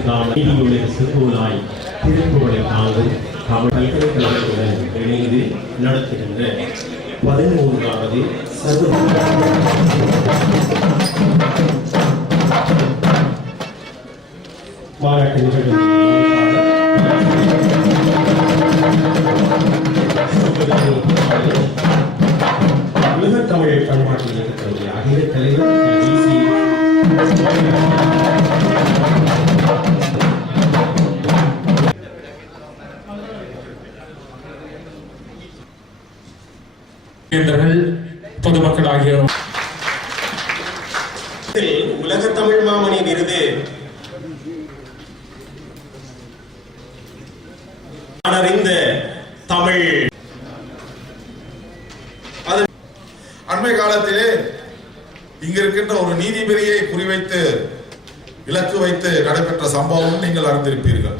நீதியுள்ள சிறுகோலாய் திருப்புகழை தாங்கும் தமிழ் பல்கலைக்கழகத்துடன் இணைந்து நடத்துகின்ற பதிமூன்றாவது சர்வ மாநாட்டு நிகழ்வு. உலக தமிழ் மாமணி விருது. அறிந்த தமிழ். அண்மை காலத்திலே இங்க இருக்கின்ற ஒரு நீதிபதியை குறிவைத்து இலக்கு வைத்து நடைபெற்ற சம்பவம் நீங்கள் அறிந்திருப்பீர்கள்.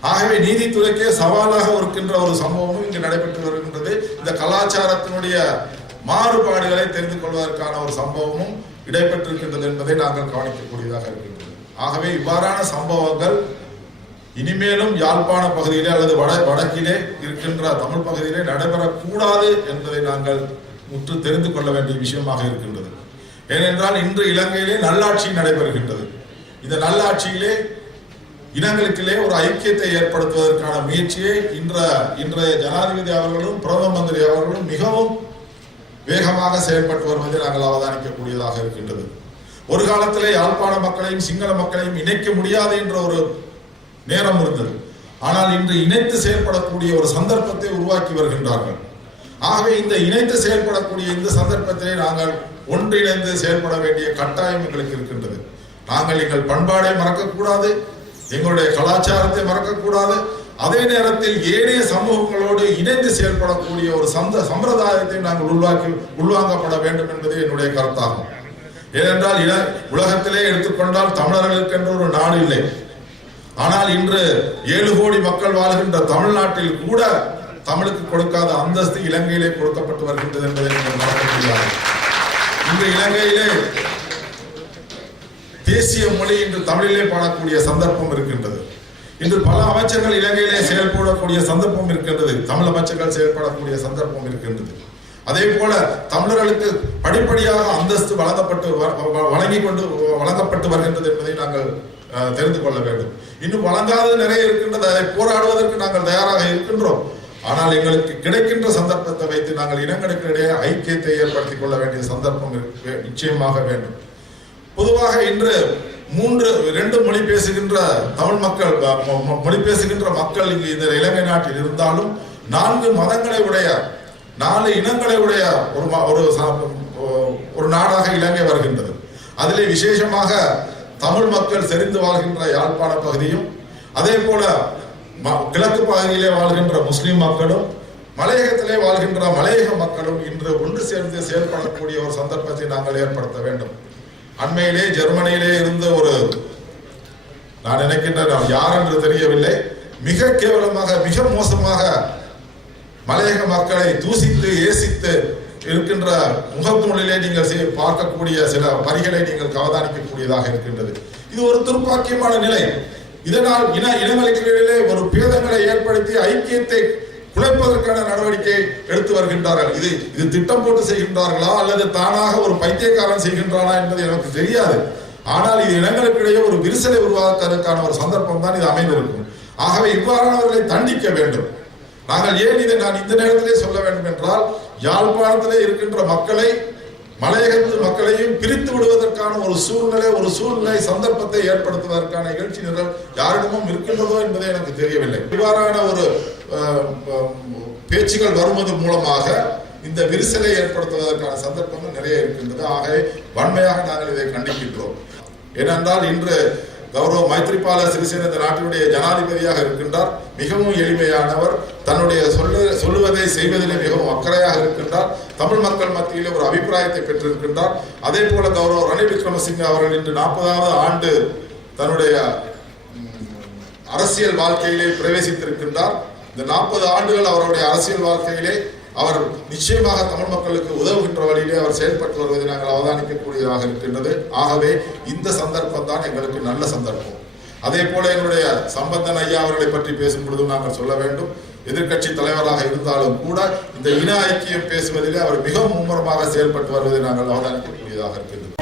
ஆகவே நீதித்துறைக்கே சவாலாக இருக்கின்ற ஒரு சம்பவமும் இங்கு நடைபெற்று வருகின்றது. இந்த கலாச்சாரத்தினுடைய மாறுபாடுகளை தெரிந்து கொள்வதற்கான ஒரு சம்பவமும் இடைபெற்றிருக்கின்றது என்பதை நாங்கள் கவனிக்கக்கூடியதாக இருக்கின்றது. ஆகவே இவ்வாறான சம்பவங்கள் இனிமேலும் யாழ்ப்பாண பகுதியிலே அல்லது வட வடக்கிலே இருக்கின்ற தமிழ் பகுதியிலே நடைபெறக்கூடாது என்பதை நாங்கள் முற்று தெரிந்து கொள்ள வேண்டிய விஷயமாக இருக்கின்றது. ஏனென்றால் இன்று இலங்கையிலே நல்லாட்சி நடைபெறுகின்றது. இந்த நல்லாட்சியிலே இனங்களுக்கிலே ஒரு ஐக்கியத்தை ஏற்படுத்துவதற்கான முயற்சியை இன்ற இன்றைய ஜனாதிபதி அவர்களும் பிரதம மந்திரி அவர்களும் மிகவும் வேகமாக செயல்பட்டு வருவதை நாங்கள் அவதானிக்கக்கூடியதாக இருக்கின்றது. ஒரு காலத்திலே யாழ்ப்பாண மக்களையும் சிங்கள மக்களையும் இணைக்க முடியாது என்ற ஒரு நேரம் இருந்தது. ஆனால் இன்று இணைத்து செயல்படக்கூடிய ஒரு சந்தர்ப்பத்தை உருவாக்கி வருகின்றார்கள். ஆகவே இந்த இணைத்து செயல்படக்கூடிய இந்த சந்தர்ப்பத்திலே நாங்கள் ஒன்றிணைந்து செயல்பட வேண்டிய கட்டாயம் எங்களுக்கு இருக்கின்றது. நாங்கள் எங்கள் பண்பாடை மறக்கக்கூடாது எங்களுடைய கலாச்சாரத்தை மறக்கக்கூடாது அதே நேரத்தில் ஏனைய சமூகங்களோடு இணைந்து செயல்படக்கூடிய ஒரு சந்த சம்பிரதாயத்தை நாங்கள் உருவாக்கி உள்வாங்கப்பட வேண்டும் என்பது என்னுடைய கருத்தாகும். ஏனென்றால் இன உலகத்திலே எடுத்துக்கொண்டால் தமிழர்களுக்கு என்று ஒரு நாடு இல்லை. ஆனால் இன்று ஏழு கோடி மக்கள் வாழ்கின்ற தமிழ்நாட்டில் கூட தமிழுக்கு கொடுக்காத அந்தஸ்து இலங்கையிலே கொடுக்கப்பட்டு வருகின்றது என்பதை நீங்கள் மறக்க முடியாது. இன்று இலங்கையிலே தேசிய மொழி இன்று தமிழிலே பாடக்கூடிய சந்தர்ப்பம் இருக்கின்றது. இன்று பல அமைச்சர்கள் இலங்கையிலே செயல்படக்கூடிய சந்தர்ப்பம் இருக்கின்றது. தமிழ் அமைச்சர்கள் செயல்படக்கூடிய சந்தர்ப்பம் இருக்கின்றது. அதே போல தமிழர்களுக்கு படிப்படியாக அந்தஸ்து வழங்கப்பட்டு வ- வ- வழங்கி கொண்டு வழங்கப்பட்டு வருகின்றது என்பதை நாங்கள் தெரிந்து கொள்ள வேண்டும். இன்னும் வழங்காதது நிறைய இருக்கின்றது. அதை போராடுவதற்கு நாங்கள் தயாராக இருக்கின்றோம். ஆனால் எங்களுக்கு கிடைக்கின்ற சந்தர்ப்பத்தை வைத்து நாங்கள் இனங்களுக்கிடையே ஐக்கியத்தை ஏற்படுத்திக் கொள்ள வேண்டிய சந்தர்ப்பம் நிச்சயமாக வேண்டும். பொதுவாக இன்று மூன்று ரெண்டு மொழி பேசுகின்ற தமிழ் மக்கள் மொழி பேசுகின்ற மக்கள் இங்கு இந்த இலங்கை நாட்டில் இருந்தாலும் நான்கு மதங்களை உடைய நாலு இனங்களை உடைய ஒரு ஒரு ஒரு நாடாக இலங்கை வருகின்றது. அதிலே விசேஷமாக தமிழ் மக்கள் செறிந்து வாழ்கின்ற யாழ்ப்பாண பகுதியும் அதே போல ம- கிழக்கு பகுதியிலே வாழ்கின்ற முஸ்லிம் மக்களும் மலையகத்திலே வாழ்கின்ற மலையக மக்களும் இன்று ஒன்று சேர்ந்து செயல்படக்கூடிய ஒரு சந்தர்ப்பத்தை நாங்கள் ஏற்படுத்த வேண்டும். அண்மையிலே ஜெர்மனியிலே இருந்த ஒரு நான் நினைக்கின்ற நான் யார் என்று தெரியவில்லை. மிக கேவலமாக மிக மோசமாக மலையக மக்களை தூசித்து ஏசித்து இருக்கின்ற முகத்தூணிலே நீங்கள் பார்க்கக்கூடிய சில வரிகளை நீங்கள் அவதானிக்கக்கூடியதாக இருக்கின்றது. இது ஒரு துர்ப்பாக்கியமான நிலை. இதனால் இன இனங்களுக்கிடையிலே ஒரு பேதங்களை ஏற்படுத்தி ஐக்கியத்தை உழைப்பதற்கான நடவடிக்கை எடுத்து வருகின்றார்கள். இது இது திட்டம் போட்டு செய்கின்றார்களா அல்லது தானாக ஒரு பைத்தியக்காரன் செய்கின்றானா என்பது எனக்கு தெரியாது. ஆனால் இது இனங்களுக்கிடையே ஒரு விரிசலை உருவாக்குவதற்கான ஒரு சந்தர்ப்பம் தான் இது அமைந்திருக்கும். ஆகவே இவ்வாறானவர்களை தண்டிக்க வேண்டும். நாங்கள் ஏன் இதை நான் இந்த நேரத்திலே சொல்ல வேண்டும் என்றால் யாழ்ப்பாணத்திலே இருக்கின்ற மக்களை மலையகத்து மக்களையும் பிரித்து விடுவதற்கான ஒரு சூழ்நிலை ஒரு சூழ்நிலை சந்தர்ப்பத்தை ஏற்படுத்துவதற்கான நிகழ்ச்சி நிரல் யாரிடமும் இருக்கின்றதோ என்பதை எனக்கு தெரியவில்லை. இவ்வாறான ஒரு பேச்சுகள் வருவது மூலமாக இந்த விரிசலை ஏற்படுத்துவதற்கான சந்தர்ப்பங்கள் நிறைய இருக்கின்றது. ஆகவே வன்மையாக நாங்கள் இதை கண்டிக்கின்றோம். ஏனென்றால் இன்று கௌரவ மைத்ரிபால சிறிசேன இந்த நாட்டினுடைய ஜனாதிபதியாக இருக்கின்றார். மிகவும் எளிமையானவர். தன்னுடைய சொல்ல சொல்லுவதை செய்வதிலே மிகவும் அக்கறையாக இருக்கின்றார். தமிழ் மக்கள் மத்தியிலே ஒரு அபிப்பிராயத்தை பெற்றிருக்கின்றார். அதே போல கௌரவ ரணில் விக்ரமசிங்க அவர்கள் இன்று நாற்பதாவது ஆண்டு தன்னுடைய அரசியல் வாழ்க்கையிலே பிரவேசித்திருக்கின்றார். இந்த நாற்பது ஆண்டுகள் அவருடைய அரசியல் வாழ்க்கையிலே அவர் நிச்சயமாக தமிழ் மக்களுக்கு உதவுகின்ற வழியிலே அவர் செயல்பட்டு வருவதை நாங்கள் அவதானிக்கக்கூடியதாக இருக்கின்றது. ஆகவே இந்த சந்தர்ப்பம் தான் எங்களுக்கு நல்ல சந்தர்ப்பம். அதே போல எங்களுடைய சம்பந்தன் ஐயா அவர்களை பற்றி பேசும் பொழுதும் நாங்கள் சொல்ல வேண்டும். எதிர்க்கட்சி தலைவராக இருந்தாலும் கூட இந்த இன ஐக்கியம் பேசுவதிலே அவர் மிக மும்முரமாக செயல்பட்டு வருவதை நாங்கள் அவதானிக்கக்கூடியதாக இருக்கின்றது.